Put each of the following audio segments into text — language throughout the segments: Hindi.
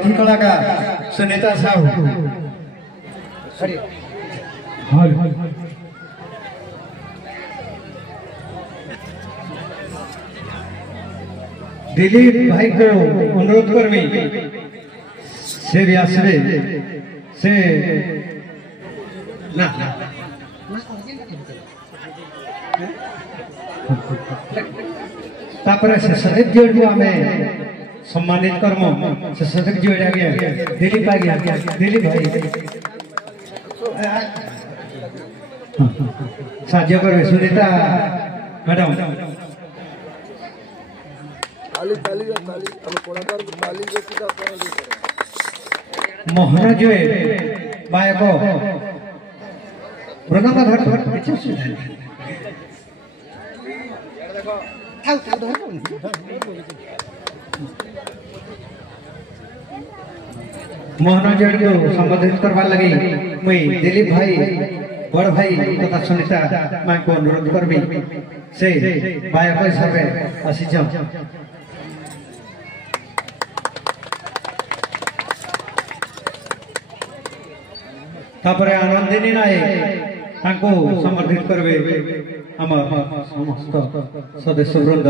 अतिथि कलाकार सुनीता साहू दिलीप भाई को अनुरोध करमी से भी आसरे से ना तापर से सदैव जोड़ आमे सम्मानित कर्म से सदैव जोड़ आ गया दिलीप आ गया दिलीप भाई साज्य करवे सुनीता मैडम मोहन जो बायको मृदंग धर मोहन जोड़ को संबोधित करवा लगी मुई दिलीप भाई बड़ भाई तथा सुनीता मां को अनुरोध करबी से बायको हिसाब आसी जाओ तापरे आनंदिनी नायक तांको समर्थित करबे हमर समस्त सदस्य वृंद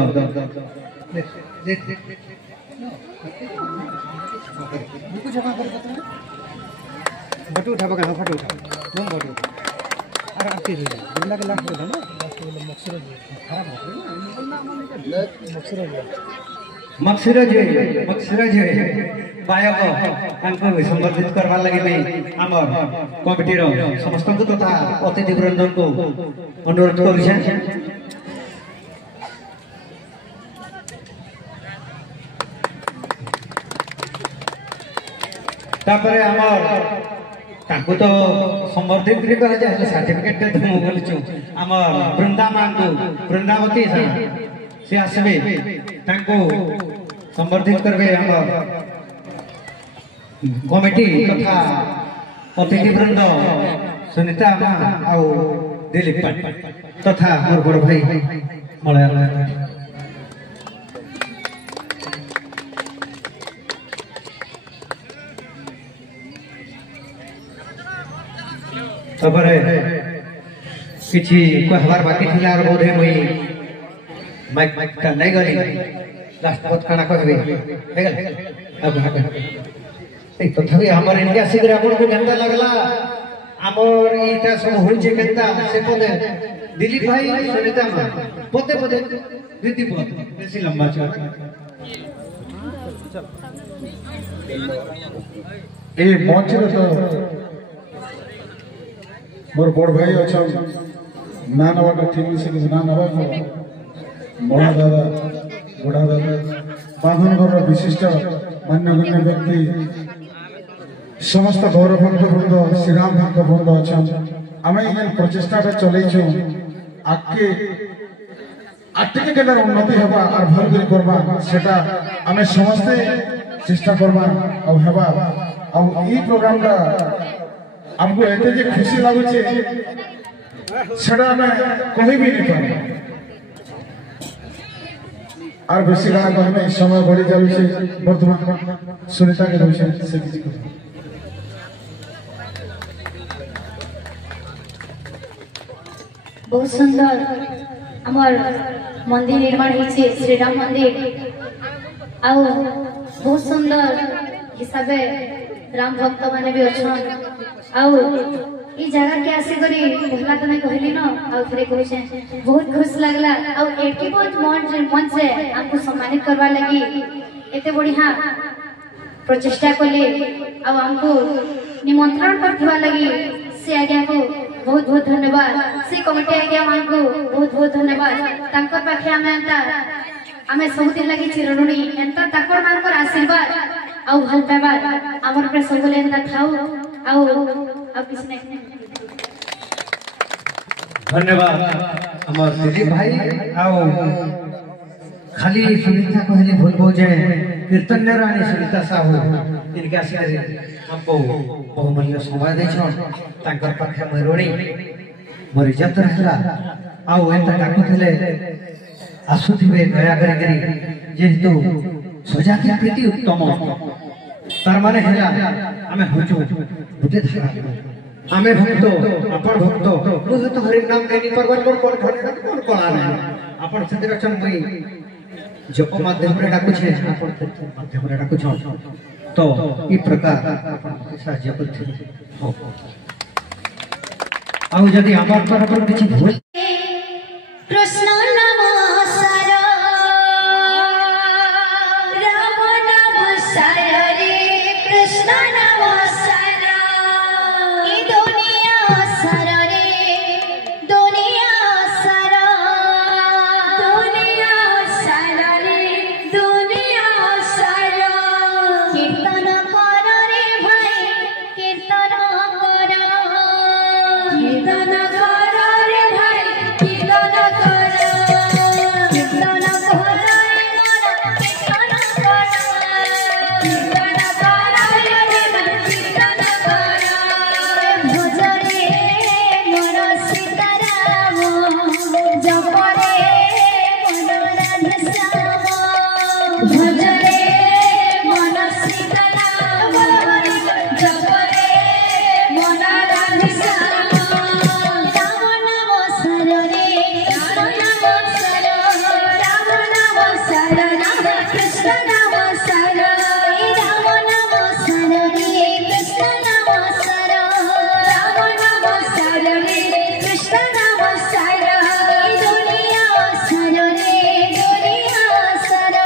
बटू उठा बगा फटो उठा मन बटू अरे आती रे बिल्ला के लाख दे ना मक्सर खराब हो मक्सर जे बायक तांको संबोधित करवा लगे नहीं हमर कमिटी रो समस्त को तथा अतिथि वृंद को अनुरोध करि छै तापरे हमर ताको तो संबोधित भी करा जाय सर्टिफिकेट दे हम बोलि छु हमर वृंदावन को वृंदावती से आसबे ताको संबोधित करबे हमर कमिटी तथा अतिथि वृंद सुनीता मां आउ दिलीप तथा मोर बड़ भाई मलयालम तबरे किछि कहबार बाकी थिला और बोधे मुई माइक का नहीं गली लास्ट बहुत खाना कहबे हे गल अब तो थबे हमर इंडिया सिगरा अपन को गंदा लगला हमर इटा सब होई जे गंदा से पदे दिलीप भाई सुनीता मां पदे पदे दीदी पद बेसी लंबा चल ए मंच तो मोर बड़ भाई अच्छा ना नवा ठीक से ना नवा बड़ा दादा बड़ा दादा बांधनगर विशिष्ट मान्यगण्य व्यक्ति समस्त गौरव भक्त वृंद श्रीराम भक्त वृंद अच्छा आम प्रचेषा चलु आगे आगे के उन्नति हवा और भरपूर करवा सेटा आम समस्ते चेष्टा करवा प्रोग्राम टा हमको एते जे खुशी लागुचे सेटा हमें कहि भी नहीं पाए और बेसी गाना कहमे समय बढ़ी जाउछे वर्तमान सुनीता के दोषे से किछि बहुत सुंदर हमार मंदिर निर्माण होइछे श्रीराम मंदिर आउ बहुत सुंदर हिसाबे राम भक्त माने भी अछन आउ ई जगह के आसी करी पहला तने कहली न आउ थरे कहछे बहुत खुश लागला आउ एके बहुत मन से हमको सम्मानित करवा लगी एते बढ़िया प्रचेष्टा कले आउ हमको निमंत्रण करथवा लगी से आज्ञा को बहुत बहुत धन्यवाद से कमिटी आज्ञा मान को बहुत बहुत धन्यवाद तांकर पाखे आमे सब दिन लगी चिरऋणी एंता ताकर मानकर आशीर्वाद आउ भल पाइबा हमर पर सबले एंता खाऊ आउ किछ नहीं धन्यवाद हमर दिलीप भाई आओ खाली सुनीता कहले भूल जे कीर्तन रानी सुनीता साहू इनके आशीर्वाद हमको बहुमूल्य समय दे छन तांकर पाखे मरोणी मोर इज्जत रहला आओ एंता डाकुथले आसुथिबे दया करी जेहेतु सजा की प्रीति उत्तम तार माने हैला आमे होचु गुटे धारा आमे भक्त अपन भक्त मुहे तो हरि नाम लेनी परवन कोन घरे कोन कला नहीं अपन सतिर चम मई जप माध्यम रे डाकु छे अपन माध्यम रे डाकु छ तो ई प्रकार अपन साहाय्य करथि हो आउ जदी हमर तरफ किछि भूल कृष्ण नमस्कार राम नमस्कार रे कृष्ण नमस्कार ई दुनिया सर रे दुनिया सर रे दुनिया सर कीर्तन कर रे भाई कीर्तन कर कीर्तन कर रे भाई कीर्तन कर कीर्तन कर रे मन कीर्तन कर कीर्तन कर रे मन कीर्तन कर भज रे मन सीताराम जप रे मन राधे श्याम भज रे मन सीताराम जप रे मन राधे श्याम राम नाम सर रे कृष्ण नाम सर राम नाम सर कृष्ण नाम सर राम नाम सर रे कृष्ण नाम सर राम नाम सर रे कृष्ण नाम सर दुनिया सर रे दुनिया सर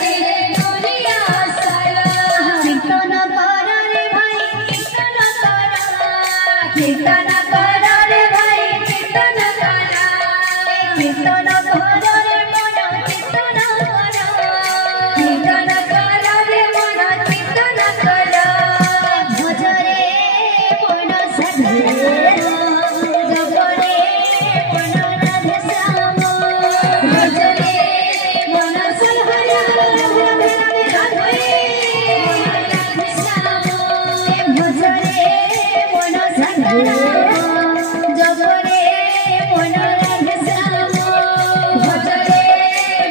रे दुनिया सर कीर्तन कर रे भाई कीर्तन कर कीर्तन कर रे भाई कीर्तन कर कीर्तन कर रे मन कीर्तन कर कीर्तन कर रे मन कीर्तन कर भज रे मन सधे जप रे मन राधे श्याम भज रे मन सधे राधे श्याम भज रे मन सीताराम जप रे मन राधे श्याम भज रे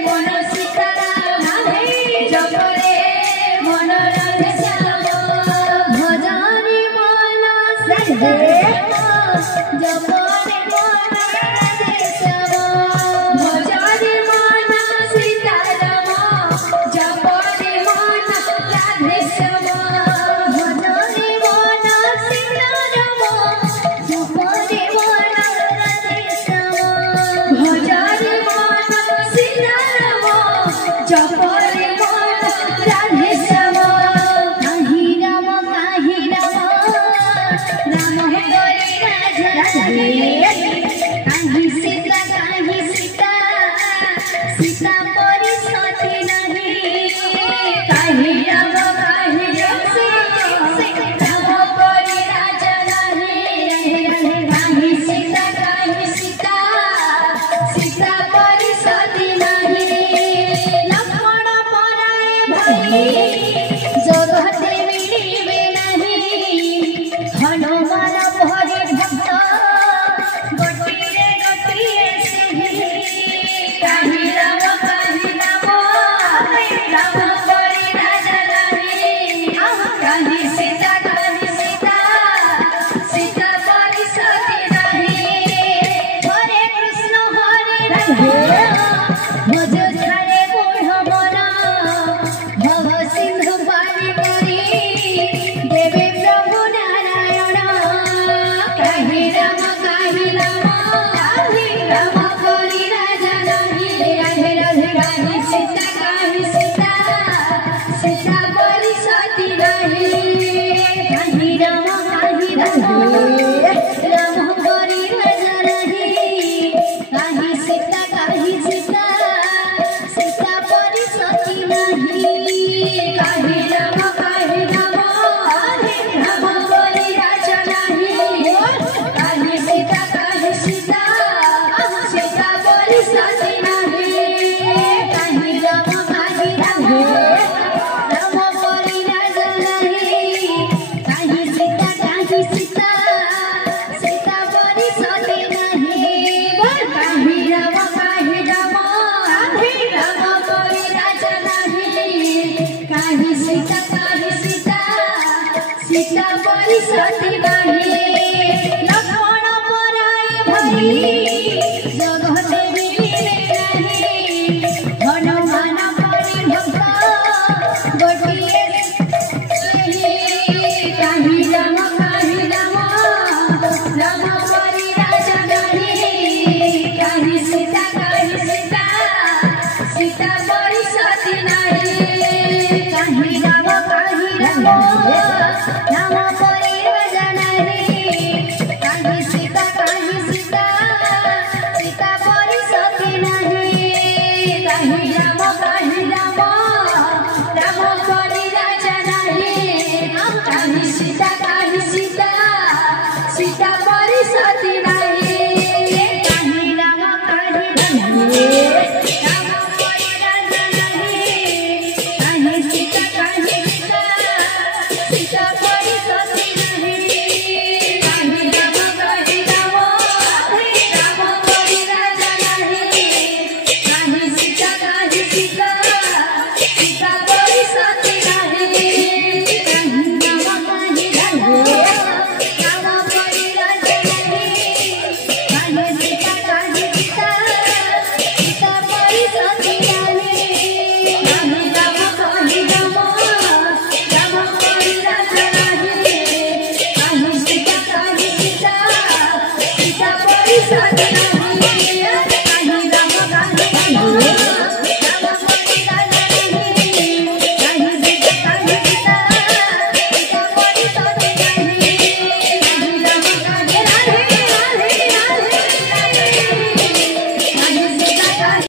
मन सीताराम जप रे मन राधे श्याम भज रे मन सधे जप रे मन राधे श्याम भज रे मन सीताराम जप रे मन राधे श्याम भज रे मन सीताराम जप रे मन राधे श्याम भज रे मन सीताराम जप रे मन राधे श्याम काहि राम राम हरि राधे काहि सीता सीता परि सती नहीं काहि राम राम परि राजा नहीं काहि सीता सीता परि सती नहीं लक्ष्मण पराए भाई जगते मिलिबे नहीं हनुमान भरे भक्त गोटिए सिंही काहि राम राम परि राजा नहीं काहि सीता सीता परि सती नहीं हरे कृष्ण हरे राधे भज छाड़े बूढ़ बना भव सिंधु पारी परी देवे प्रभु नारायण काहि राम परि राजा नहीं राधे राधे काहि सीता सीता परि सती नहीं काहि राम राम परि राजा नहीं काहि सीता सीता परि सती नहीं काहि राम परि राजा नहीं काहि सीता सीता परि सती नहीं काहि राम राम परि राजा नहीं काहि सीता काहे सीता सीता बड़ी सती बाहे लक्ष्मण पराए भाई जगते मिले नहीं हनुमान परी भक्त गोटिए काहे राम राम परी राजा नहीं काहे सीता सीता बड़ी सती नहीं काहे राम